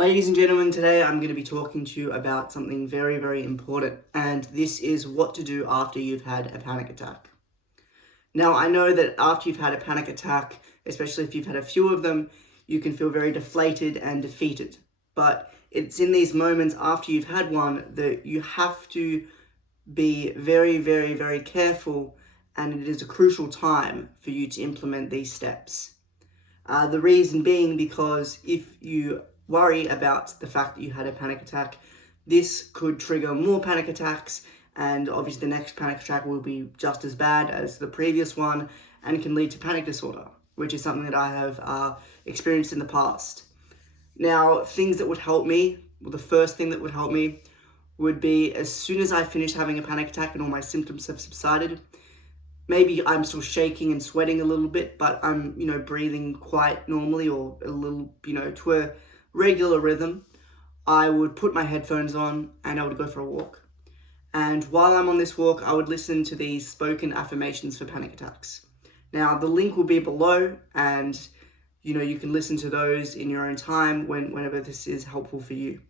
Ladies and gentlemen, today I'm going to be talking to you about something very, very important, and this is what to do after you've had a panic attack. Now, I know that after you've had a panic attack, especially if you've had a few of them, you can feel very deflated and defeated. But it's in these moments after you've had one that you have to be very, very, very careful, and it is a crucial time for you to implement these steps. The reason being because if you worry about the fact that you had a panic attack, this could trigger more panic attacks, and obviously the next panic attack will be just as bad as the previous one and can lead to panic disorder, which is something that I have experienced in the past. Now, things that would help me, well, the first thing that would help me would be as soon as I finish having a panic attack and all my symptoms have subsided, maybe I'm still shaking and sweating a little bit, but I'm, breathing quite normally or a little, to a regular rhythm. I would put my headphones on and I would go for a walk. And while I'm on this walk, I would listen to these spoken affirmations for panic attacks. Now, the link will be below, and, you can listen to those in your own time whenever this is helpful for you.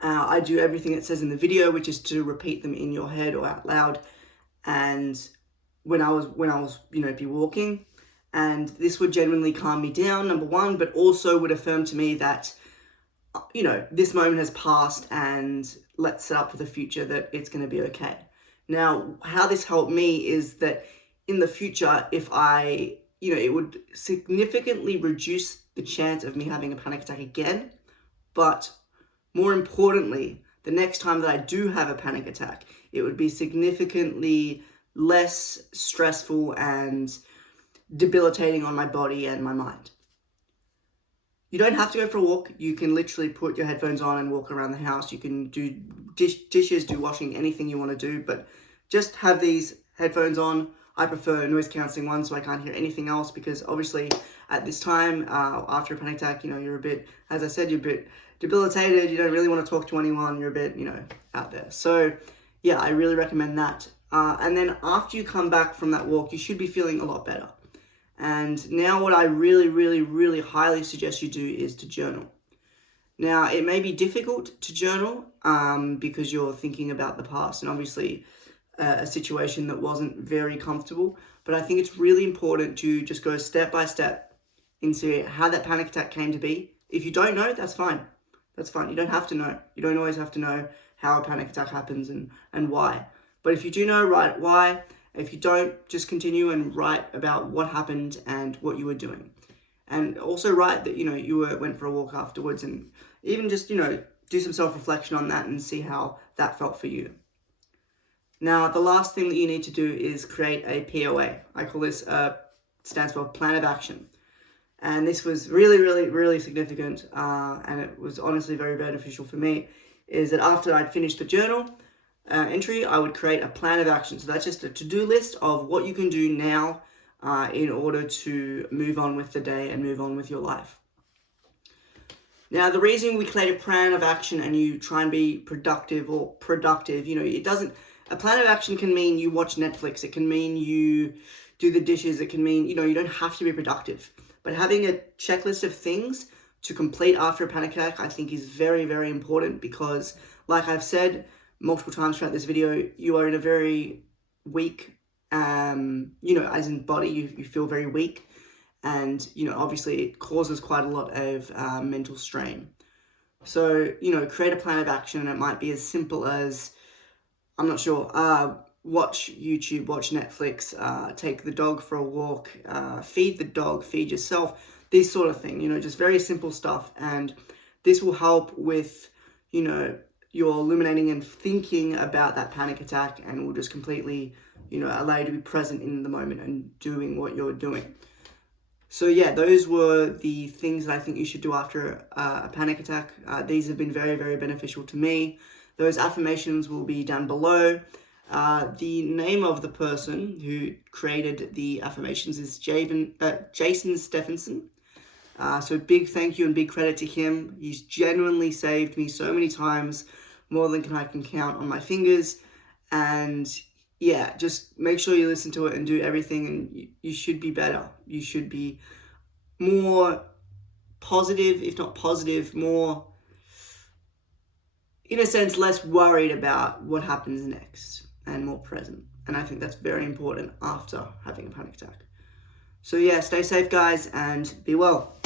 I do everything it says in the video, which is to repeat them in your head or out loud. And when I was be walking, and this would genuinely calm me down, number one, but also would affirm to me that, this moment has passed and let's set up for the future that it's going to be okay. Now, how this helped me is that in the future, if I, it would significantly reduce the chance of me having a panic attack again, but more importantly, the next time that I do have a panic attack, it would be significantly less stressful and debilitating on my body and my mind. You don't have to go for a walk. You can literally put your headphones on and walk around the house. You can do dishes, do washing, anything you want to do, but just have these headphones on. I prefer noise cancelling ones so I can't hear anything else, because obviously at this time, after a panic attack, you're a bit, as I said, you're a bit debilitated. You don't really want to talk to anyone. You're a bit, out there. So yeah, I really recommend that. And then after you come back from that walk, you should be feeling a lot better. And now what I really, really, really highly suggest you do is to journal. Now, it may be difficult to journal because you're thinking about the past and obviously a situation that wasn't very comfortable. But I think it's really important to just go step by step into how that panic attack came to be. If you don't know, that's fine. That's fine. You don't have to know. You don't always have to know how a panic attack happens and why. But if you do know, write why. If you don't, just continue and write about what happened and what you were doing. And also write that, you went for a walk afterwards, and even just, do some self-reflection on that and see how that felt for you. Now, the last thing that you need to do is create a POA. I call this, stands for Plan of Action. And this was really, really, really significant, and it was honestly very beneficial for me, is that after I'd finished the journal entry, I would create a plan of action. So that's just a to-do list of what you can do now in order to move on with the day and move on with your life. Now, the reason we create a plan of action and you try and be productive, it doesn't, a plan of action can mean you watch Netflix, it can mean you do the dishes, it can mean, you don't have to be productive. But having a checklist of things to complete after a panic attack, I think is very, very important, because like I've said multiple times throughout this video, you are in a very weak, as in body, you feel very weak. And, obviously it causes quite a lot of mental strain. So, create a plan of action, and it might be as simple as, I'm not sure, watch YouTube, watch Netflix, take the dog for a walk, feed the dog, feed yourself, this sort of thing, just very simple stuff. And this will help with, you're illuminating and thinking about that panic attack, and will just completely, allow you to be present in the moment and doing what you're doing. So yeah, those were the things that I think you should do after a panic attack. These have been very, very beneficial to me. Those affirmations will be down below. The name of the person who created the affirmations is Jason Stephenson. So big thank you and big credit to him. He's genuinely saved me so many times, more than I can count on my fingers. And yeah, just make sure you listen to it and do everything, and you should be better. You should be more positive, if not positive, more, in a sense, less worried about what happens next and more present. And I think that's very important after having a panic attack. So yeah, stay safe guys and be well.